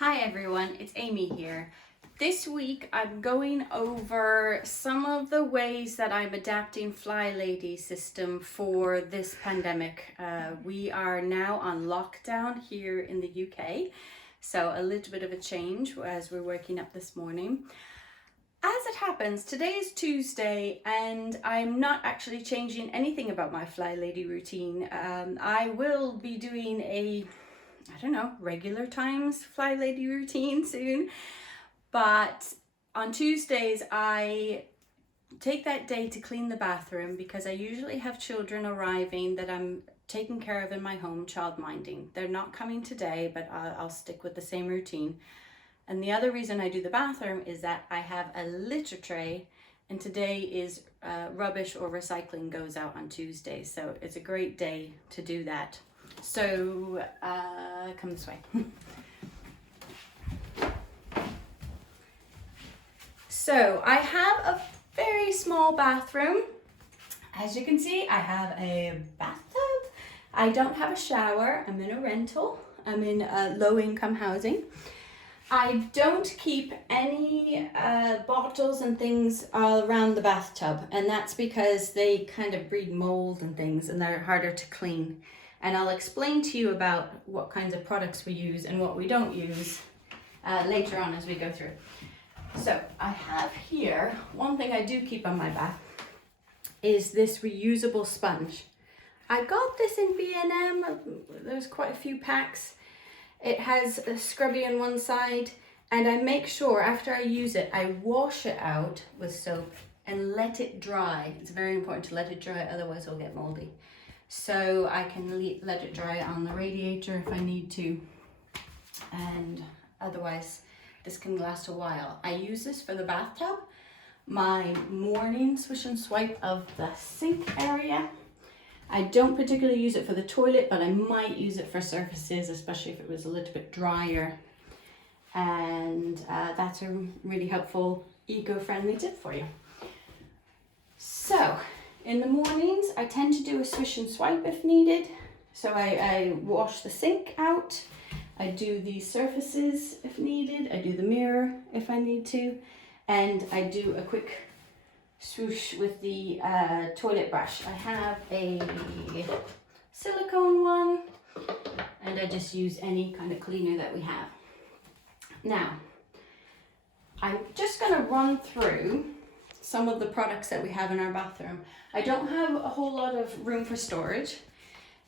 Hi everyone, it's Amy here. This week I'm going over some of the ways that I'm adapting Fly Lady system for this pandemic. We are now on lockdown here in the UK, so a little bit of a change as we're waking up this morning. As it happens, today is Tuesday and I'm not actually changing anything about my Fly Lady routine. I will be doing a regular times Fly Lady routine soon. But on Tuesdays, I take that day to clean the bathroom because I usually have children arriving that I'm taking care of in my home, childminding. They're not coming today, but I'll stick with the same routine. And the other reason I do the bathroom is that I have a litter tray, and today is rubbish or recycling goes out on Tuesday. So it's a great day to do that. So come this way. So I have a very small bathroom. As you can see, I have a bathtub. I don't have a shower. I'm in a rental. I'm in a low-income housing. I don't keep any bottles and things around the bathtub, and that's because they kind of breed mold and things and they're harder to clean. And I'll explain to you about what kinds of products we use and what we don't use later on as we go through. So I have here, one thing I do keep on my bath is this reusable sponge. I got this in B&M, there's quite a few packs. It has a scrubby on one side, and I make sure after I use it, I wash it out with soap and let it dry. It's very important to let it dry, otherwise it'll get moldy. So I can let it dry on the radiator if I need to, and otherwise this can last a while. I use this for the bathtub, my morning swish and swipe of the sink area. I don't particularly use it for the toilet, but I might use it for surfaces, especially if it was a little bit drier. And that's a really helpful eco-friendly tip for you. So in the mornings, I tend to do a swish and swipe if needed. So I wash the sink out. I do the surfaces if needed. I do the mirror if I need to. And I do a quick swoosh with the toilet brush. I have a silicone one, and I just use any kind of cleaner that we have. Now, I'm just going to run through some of the products that we have in our bathroom. I don't have a whole lot of room for storage,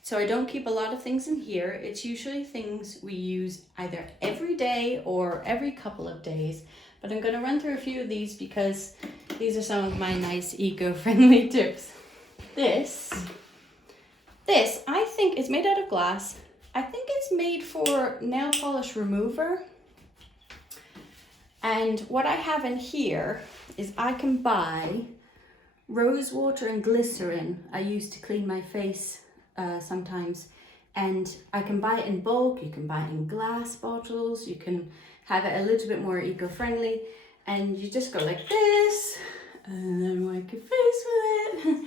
so I don't keep a lot of things in here. It's usually things we use either every day or every couple of days. But I'm going to run through a few of these because these are some of my nice eco-friendly tips. This I think is made out of glass. I think it's made for nail polish remover. And what I have in here is I can buy rose water and glycerin I use to clean my face sometimes. And I can buy it in bulk, you can buy it in glass bottles, you can have it a little bit more eco-friendly, and you just go like this and then wipe your face with it,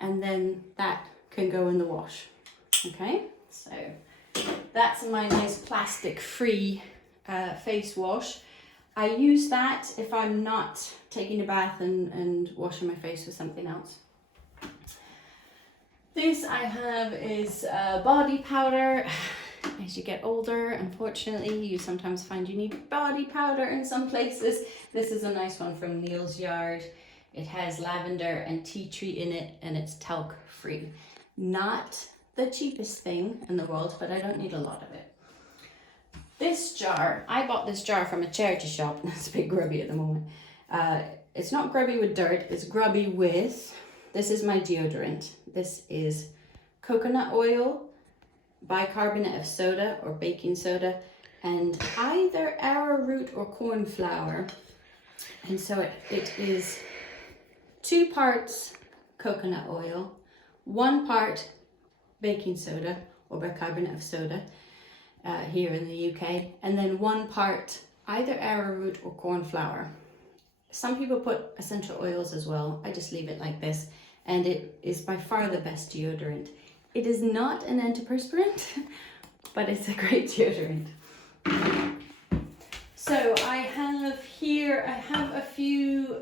and then that can go in the wash. Okay, so that's my nice plastic free face wash. I use that if I'm not taking a bath and washing my face with something else. This I have is body powder. As you get older, unfortunately, you sometimes find you need body powder in some places. This is a nice one from Neil's Yard. It has lavender and tea tree in it, and it's talc free. Not the cheapest thing in the world, but I don't need a lot of it. This jar, I bought this jar from a charity shop, and it's a bit grubby at the moment. It's not grubby with dirt, it's grubby with, this is my deodorant. This is coconut oil, bicarbonate of soda or baking soda, and either arrowroot or corn flour. And so it is 2 parts coconut oil, 1 part baking soda or bicarbonate of soda here in the UK, and then 1 part either arrowroot or corn flour. Some people put essential oils as well. I just leave it like this, and it is by far the best deodorant. It is not an antiperspirant, but it's a great deodorant. So I have a few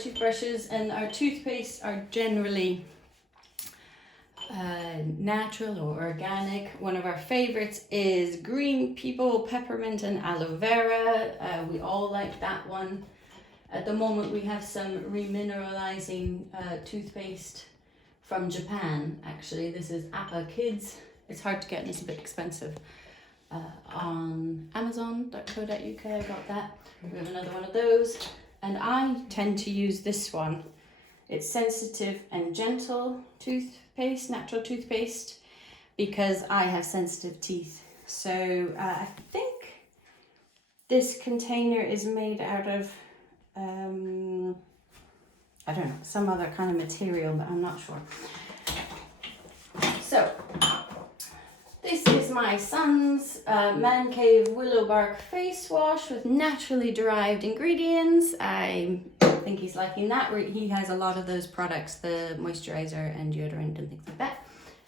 toothbrushes, and our toothpaste are generally natural or organic. One of our favorites is green people, peppermint and aloe vera. We all like that one. At the moment we have some remineralizing toothpaste from Japan. Actually, this is Appa Kids. It's hard to get and it's a bit expensive. On Amazon.co.uk I got that. We have another one of those, and I tend to use this one. It's sensitive and gentle toothpaste, natural toothpaste, because I have sensitive teeth. So I think this container is made out of I don't know, some other kind of material, but I'm not sure. So this is my son's Man Cave Willow Bark face wash with naturally derived ingredients. I think he's liking that. He has a lot of those products, the moisturizer and deodorant and things like that.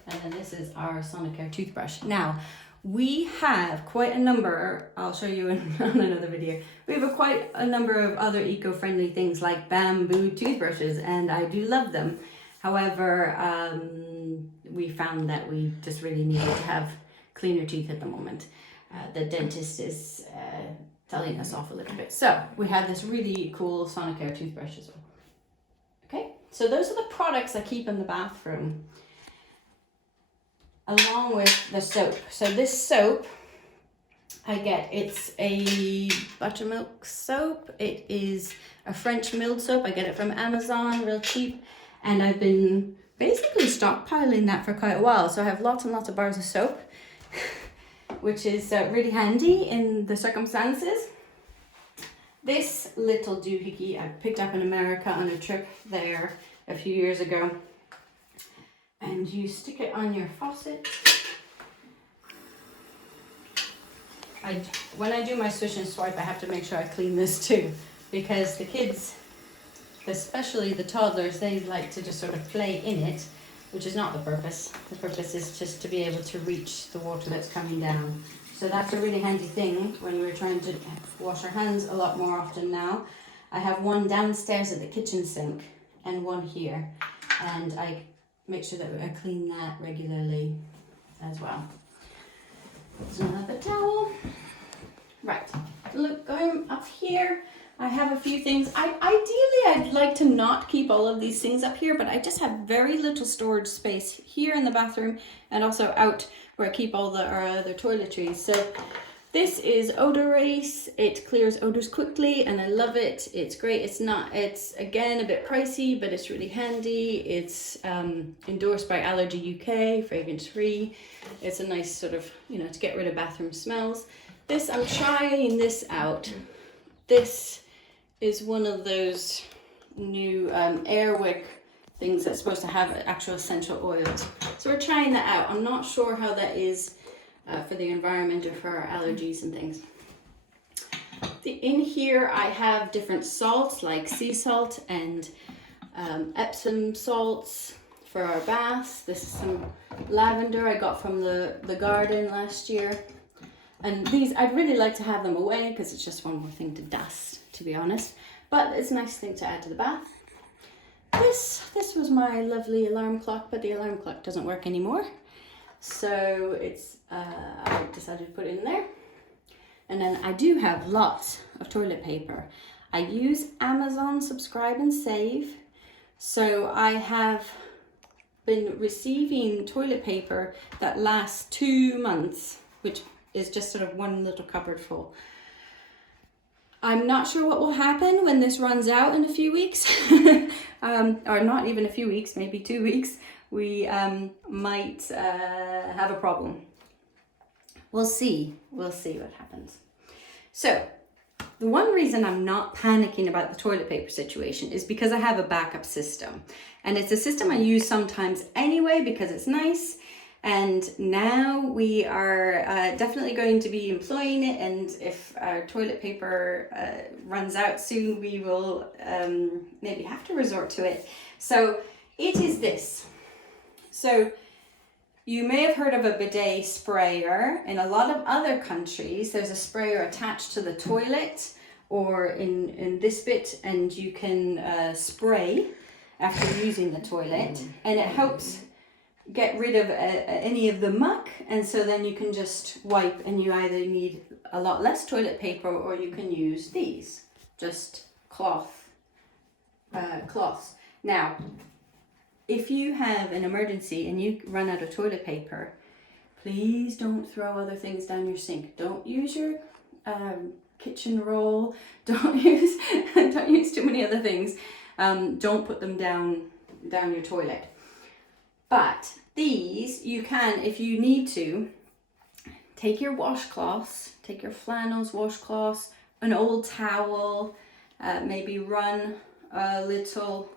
And then this is our Sonicare toothbrush. Now, we have quite a number, I'll show you on another video. We have quite a number of other eco-friendly things like bamboo toothbrushes, and I do love them. However, we found that we just really needed to have cleaner teeth at the moment. The dentist is telling us off a little bit. So we have this really cool Sonicare toothbrush as well. Okay, so those are the products I keep in the bathroom, along with the soap. So this soap it's a buttermilk soap. It is a French milled soap. I get it from Amazon, real cheap. And I've been basically stockpiling that for quite a while. So I have lots and lots of bars of soap, which is really handy in the circumstances. This little doohickey I picked up in America on a trip there a few years ago. And you stick it on your faucet. When I do my swish and swipe, I have to make sure I clean this too, because the kids, especially the toddlers, they like to just sort of play in it, which is not the purpose. The purpose is just to be able to reach the water that's coming down. So that's a really handy thing when we're trying to wash our hands a lot more often now. I have one downstairs at the kitchen sink and one here, and I make sure that I clean that regularly as well. There's another towel. Right, look, going up here, I have a few things. Ideally, I'd like to not keep all of these things up here, but I just have very little storage space here in the bathroom and also out where I keep all our other toiletries. So this is Odor Race. It clears odors quickly and I love it. It's great. It's again a bit pricey, but it's really handy. It's endorsed by Allergy UK, fragrance free. It's a nice sort of, to get rid of bathroom smells. I'm trying this out. This is one of those new Airwick things that's supposed to have actual essential oils. So we're trying that out. I'm not sure how that is for the environment or for our allergies and things. In here I have different salts like sea salt and Epsom salts for our baths. This is some lavender I got from the garden last year. And these, I'd really like to have them away because it's just one more thing to dust, to be honest. But it's a nice thing to add to the bath. This was my lovely alarm clock, but the alarm clock doesn't work anymore. So I decided to put it in there. And then I do have lots of toilet paper. I use Amazon Subscribe and Save. So I have been receiving toilet paper that lasts 2 months, which is just sort of one little cupboard full. I'm not sure what will happen when this runs out in a few weeks, or not even a few weeks, maybe 2 weeks. We might have a problem. We'll see what happens. So the one reason I'm not panicking about the toilet paper situation is because I have a backup system, and it's a system I use sometimes anyway because it's nice. And now we are definitely going to be employing it, and if our toilet paper runs out soon, we will maybe have to resort to it. So it is this. So You may have heard of a bidet sprayer. In a lot of other countries, there's a sprayer attached to the toilet or in this bit, and you can spray after using the toilet, and it helps get rid of any of the muck, and so then you can just wipe, and you either need a lot less toilet paper or you can use these, just cloths. Now, if you have an emergency and you run out of toilet paper, please don't throw other things down your sink. Don't use your kitchen roll. Don't use too many other things. Don't put them down your toilet. But these, you can, if you need to, take your washcloths, take your flannels, washcloths, an old towel, maybe run a little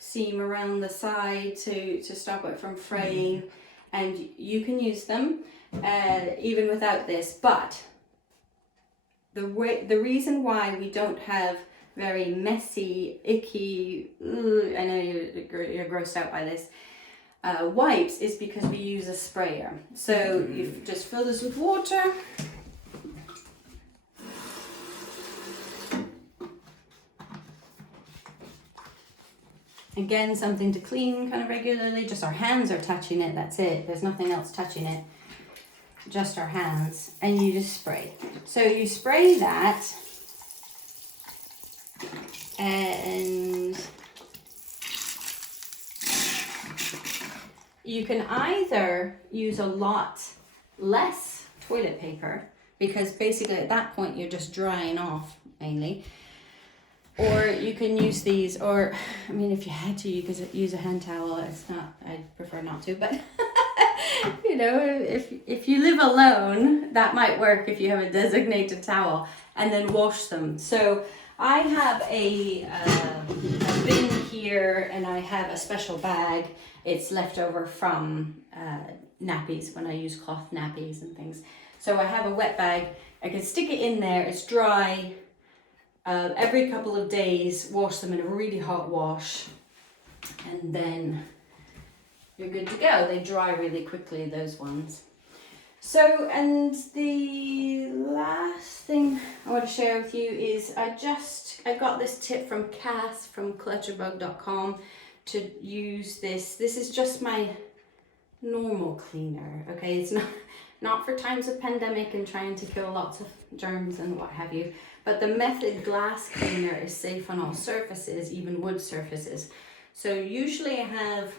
seam around the side to stop it from fraying, and you can use them even without this. But the reason why we don't have very messy, icky, I know you're grossed out by this, wipes is because we use a sprayer. So you just fill this with water. Again, something to clean kind of regularly. Just our hands are touching it, that's it. There's nothing else touching it, just our hands. And you just spray. So you spray that, and you can either use a lot less toilet paper, because basically at that point you're just drying off mainly. Or you can use these, or, I mean, if you had to, you could use a hand towel. It's not, I prefer not to, but, you know, if you live alone, that might work if you have a designated towel, and then wash them. So I have a bin here, and I have a special bag. It's left over from nappies, when I use cloth nappies and things. So I have a wet bag. I can stick it in there. It's dry. Every couple of days, wash them in a really hot wash, and then you're good to go. They dry really quickly, those ones. So, and the last thing I want to share with you is I got this tip from Cass from clutterbug.com to use this. This is just my normal cleaner, okay? It's not for times of pandemic and trying to kill lots of germs and what have you. But the Method glass cleaner is safe on all surfaces, even wood surfaces. So usually I have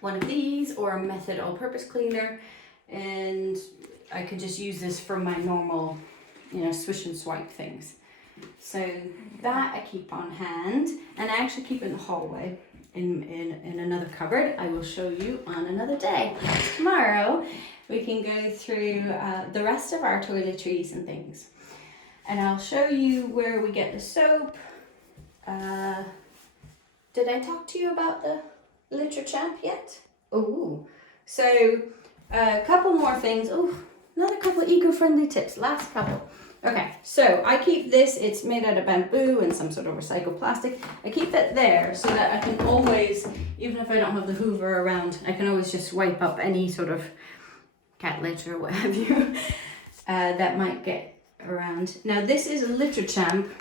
one of these or a Method all-purpose cleaner, and I could just use this for my normal, you know, swish and swipe things. So that I keep on hand, and I actually keep it in the hallway in another cupboard. I will show you on another day. Tomorrow we can go through the rest of our toiletries and things. And I'll show you where we get the soap. Did I talk to you about the Litter Champ yet? Oh, so a couple more things. Oh, another couple eco-friendly tips, last couple. Okay, so I keep this, it's made out of bamboo and some sort of recycled plastic. I keep it there so that I can always, even if I don't have the Hoover around, I can always just wipe up any sort of cat litter or what have you that might get around. Now this is a Litter Champ,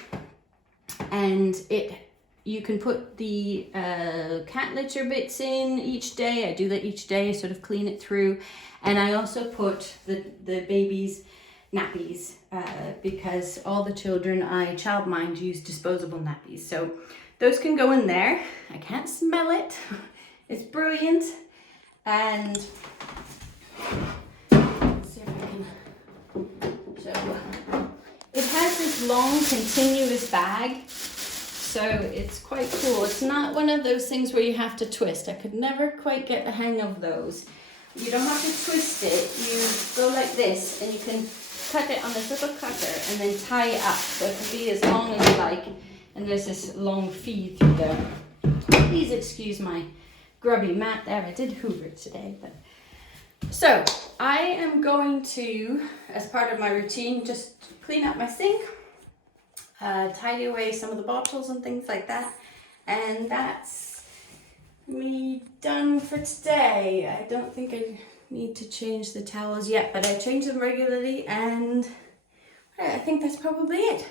and you can put the cat litter bits in each day. I do that each day, sort of clean it through. And I also put the babies' nappies because all the children I childmind use disposable nappies. So those can go in there. I can't smell it. It's brilliant. And let's see if I can show. It has this long continuous bag, so it's quite cool. It's not one of those things where you have to twist. I could never quite get the hang of those. You don't have to twist it. You go like this, and you can cut it on this little cutter and then tie it up, so it can be as long as you like. And there's this long feed through there. Please excuse my grubby mat there. I did Hoover today, but so I am going to, as part of my routine, just clean up my sink, tidy away some of the bottles and things like that, and that's me done for today. I don't think I need to change the towels yet, but I change them regularly, and I think that's probably it.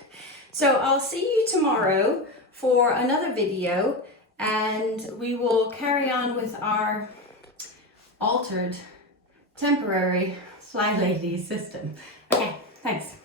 So I'll see you tomorrow for another video, and we will carry on with our altered temporary Fly Lady system. Okay, thanks.